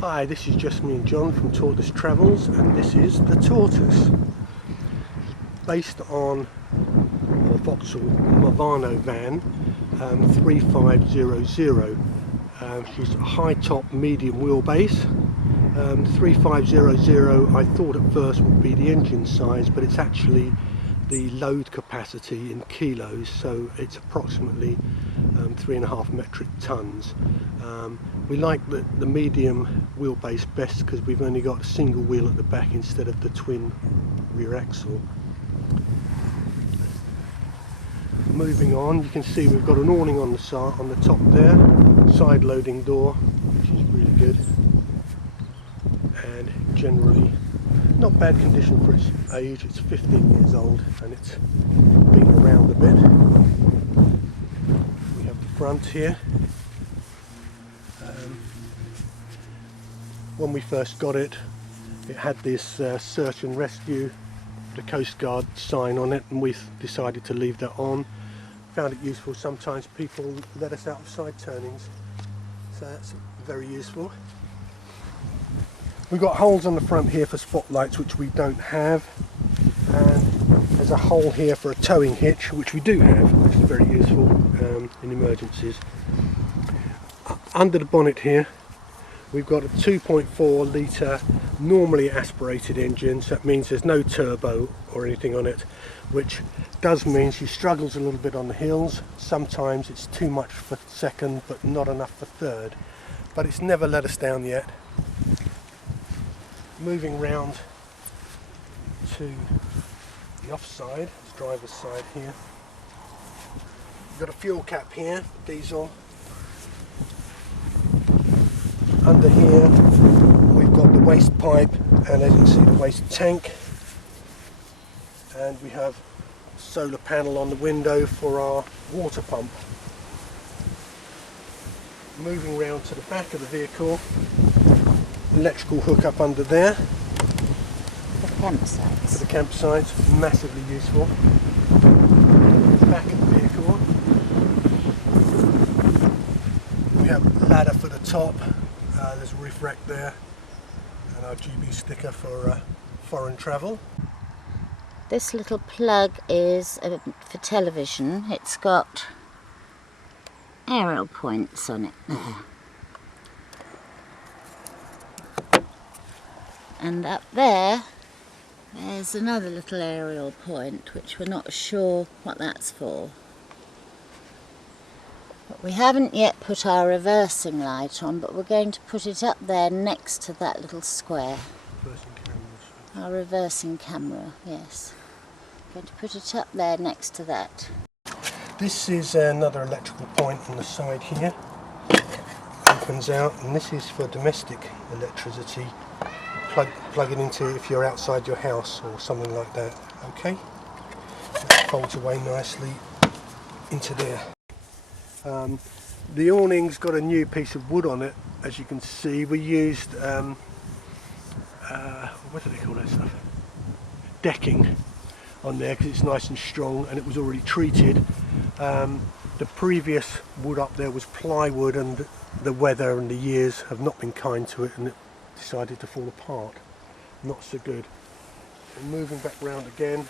Hi, this is just me and John from Tortoise Travels, and this is the Tortoise. Based on a Vauxhall Movano van 3500. She's a high top medium wheelbase. 3500 I thought at first would be the engine size, but it's actually the load capacity in kilos, so it's approximately 3.5 metric tons. We like the medium wheelbase best because we've only got a single wheel at the back instead of the twin rear axle. Moving on, you can see we've got an awning on the top there, side loading door, which is really good, and generally not bad condition for its age. It's 15 years old and it's been around a bit. We have the front here. When we first got it, it had this search and rescue, the Coast Guard sign on it, and we decided to leave that on. Found it useful. Sometimes people let us out of side turnings, so that's very useful. We've got holes on the front here for spotlights, which we don't have, and there's a hole here for a towing hitch, which we do have, which is very useful in emergencies. Under the bonnet here we've got a 2.4 litre normally aspirated engine, so that means there's no turbo or anything on it, which does mean she struggles a little bit on the hills. Sometimes it's too much for second but not enough for third, but it's never let us down yet. Moving round to the offside, it's driver's side here. We've got a fuel cap here, diesel. Under here we've got the waste pipe, and as you can see, the waste tank, and we have a solar panel on the window for our water pump. Moving round to the back of the vehicle, electrical hook up under there for the campsite, massively useful. Back of the vehicle we have a ladder for the top. There's a roof rack there, and our GB sticker for foreign travel. This little plug is for television. It's got aerial points on it there. And up there, there's another little aerial point, which we're not sure what that's for. But we haven't yet put our reversing light on, but we're going to put it up there next to that little square. Reversing cameras. Our reversing camera, yes. Going to put it up there next to that. This is another electrical point on the side here. Opens out, and this is for domestic electricity. Plug it into if you're outside your house or something like that. Okay, it folds away nicely into there. The awning's got a new piece of wood on it, as you can see. We used what do they call that stuff? Decking on there, because it's nice and strong and it was already treated. The previous wood up there was plywood, and the weather and the years have not been kind to it, and it decided to fall apart. Not so good. And moving back round again,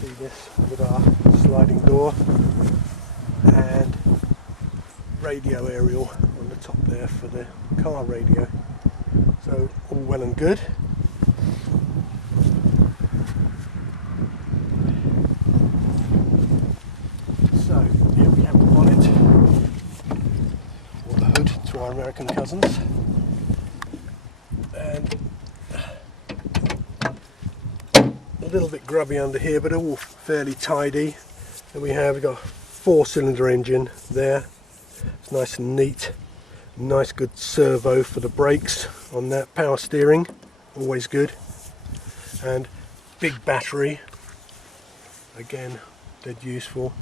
see this with our sliding door and radio aerial on the top there for the car radio. So all well and good. So here we have the bonnet, or the hood to our American cousins. And a little bit grubby under here, but all fairly tidy. And we've got a 4-cylinder engine there. It's nice and neat. Nice good servo for the brakes on that. Power steering, always good. And big battery, again dead useful.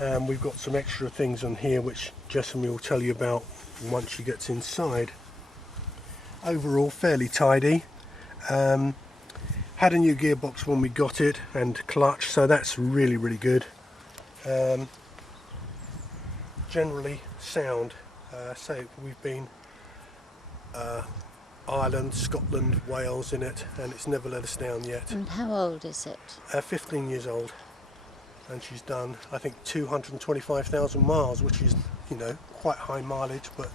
And we've got some extra things on here which Jessamine will tell you about once she gets inside. Overall fairly tidy. Had a new gearbox when we got it, and clutch, so that's really good. Generally sound. So we've been Ireland, Scotland, Wales in it, and it's never let us down yet. And how old is it? 15 years old, and she's done, I think, 225,000 miles, which is, you know, quite high mileage, but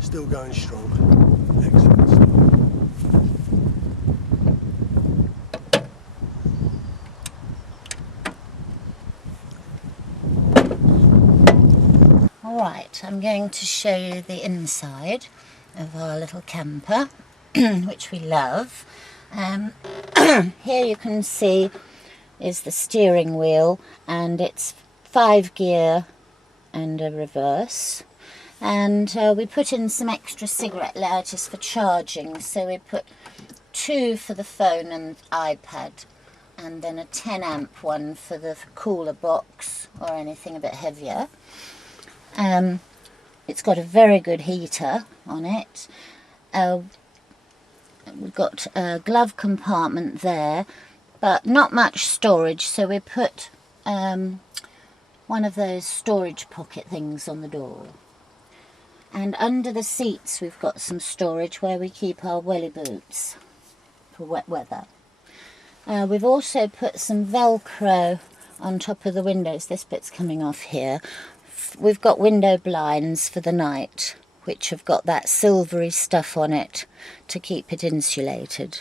still going strong. Excellent stuff. Alright, I'm going to show you the inside of our little camper, which we love. Here you can see is the steering wheel, and it's 5 gear and a reverse. And we put in some extra cigarette lighters for charging, so we put 2 for the phone and iPad, and then a 10 amp one for the cooler box or anything a bit heavier. It's got a very good heater on it. We've got a glove compartment there, but not much storage, so we put one of those storage pocket things on the door. And under the seats we've got some storage where we keep our welly boots for wet weather. We've also put some Velcro on top of the windows. This bit's coming off here. We've got window blinds for the night, which have got that silvery stuff on it to keep it insulated.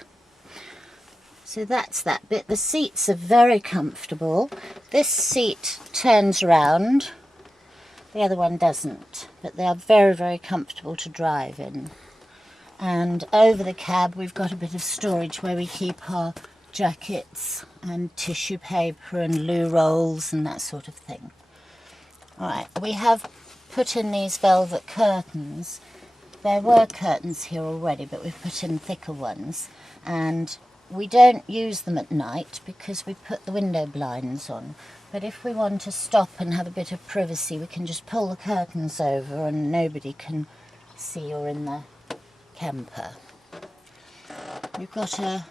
So that's that bit. The seats are very comfortable. This seat turns round, the other one doesn't, but they are very, very comfortable to drive in. And over the cab we've got a bit of storage where we keep our jackets and tissue paper and loo rolls and that sort of thing. Alright, we have put in these velvet curtains. There were curtains here already, but we've put in thicker ones, and we don't use them at night because we put the window blinds on. But if we want to stop and have a bit of privacy, we can just pull the curtains over and nobody can see you're in the camper. We've got a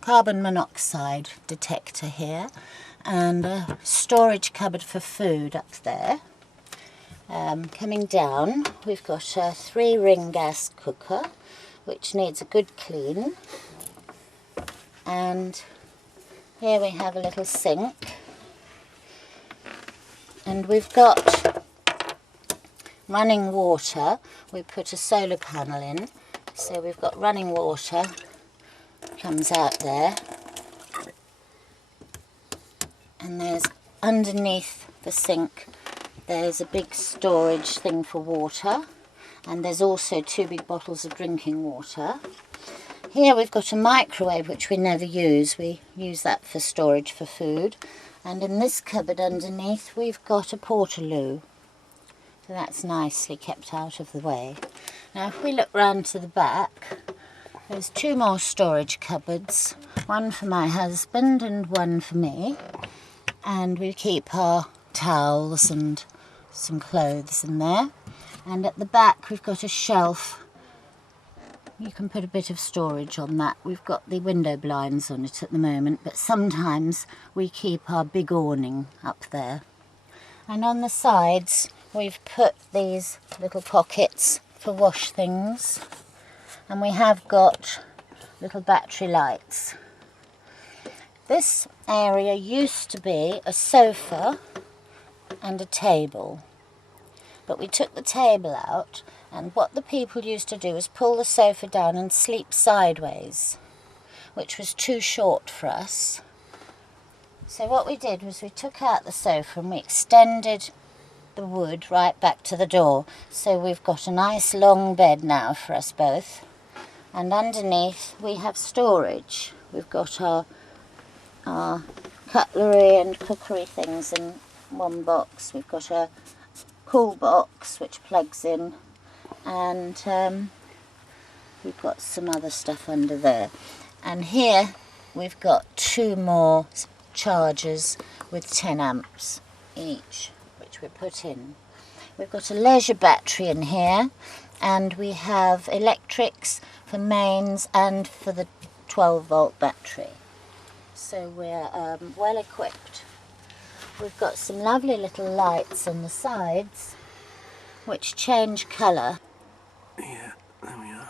carbon monoxide detector here, and a storage cupboard for food up there. Coming down, we've got a 3-ring gas cooker, which needs a good clean. And here we have a little sink. And we've got running water. We put a solar panel in, so we've got running water, comes out there. And there's underneath the sink, there's a big storage thing for water, and there's also 2 big bottles of drinking water. Here we've got a microwave which we never use. We use that for storage for food. And in this cupboard underneath we've got a portaloo. So that's nicely kept out of the way. Now if we look round to the back, there's 2 more storage cupboards. One for my husband and one for me. And we keep our towels and some clothes in there. And at the back we've got a shelf. You can put a bit of storage on that. We've got the window blinds on it at the moment, but sometimes we keep our big awning up there. And on the sides we've put these little pockets for wash things, and we have got little battery lights. This area used to be a sofa and a table, but we took the table out, and what the people used to do was pull the sofa down and sleep sideways, which was too short for us. So what we did was we took out the sofa and we extended the wood right back to the door, so we've got a nice long bed now for us both. And underneath we have storage. We've got our cutlery and cookery things in one box. We've got a cool box which plugs in, and we've got some other stuff under there. And here we've got 2 more chargers with 10 amps each, which we put in. We've got a leisure battery in here, and we have electrics for mains and for the 12-volt battery. So we're well equipped. We've got some lovely little lights on the sides which change colour. Yeah, there we are.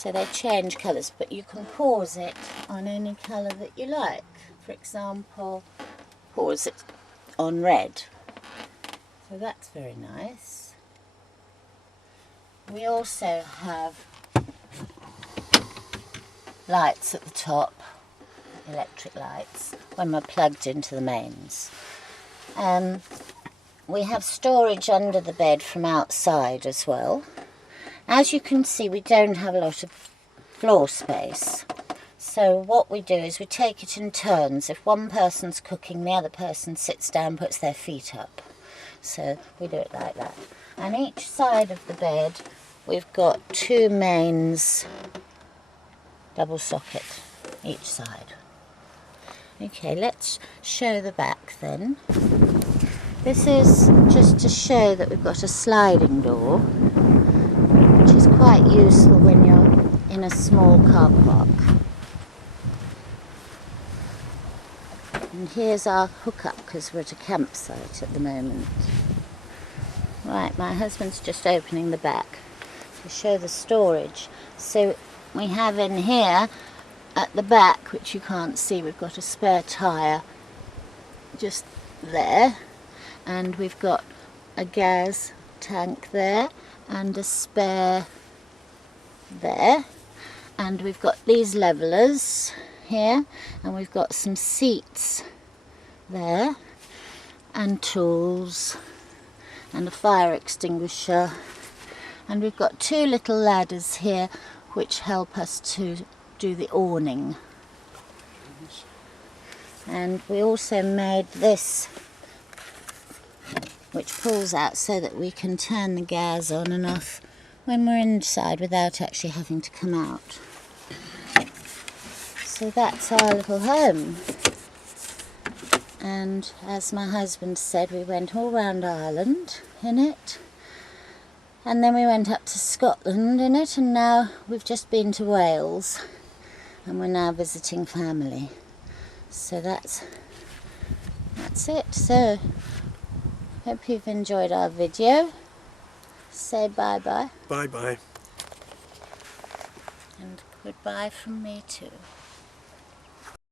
So they change colours, but you can pause it on any colour that you like. For example, pause it on red. So that's very nice. We also have lights at the top, electric lights, when we're plugged into the mains. We have storage under the bed from outside as well. As you can see, we don't have a lot of floor space. So what we do is we take it in turns. If one person's cooking, the other person sits down, puts their feet up. So we do it like that. And each side of the bed, we've got 2 mains, double socket each side. Okay, let's show the back then. This is just to show that we've got a sliding door, which is quite useful when you're in a small car park. And here's our hookup, because we're at a campsite at the moment. Right, my husband's just opening the back to show the storage. So we have in here at the back, which you can't see, we've got a spare tyre just there, and we've got a gas tank there and a spare there, and we've got these levelers here, and we've got some seats there and tools and a fire extinguisher, and we've got 2 little ladders here which help us to do the awning. And we also made this, which pulls out so that we can turn the gas on and off when we're inside without actually having to come out. So that's our little home. And as my husband said, we went all round Ireland in it, and then we went up to Scotland in it, and now we've just been to Wales, and we're now visiting family. So that's it. So hope you've enjoyed our video. Say bye-bye. Bye-bye. And goodbye from me too.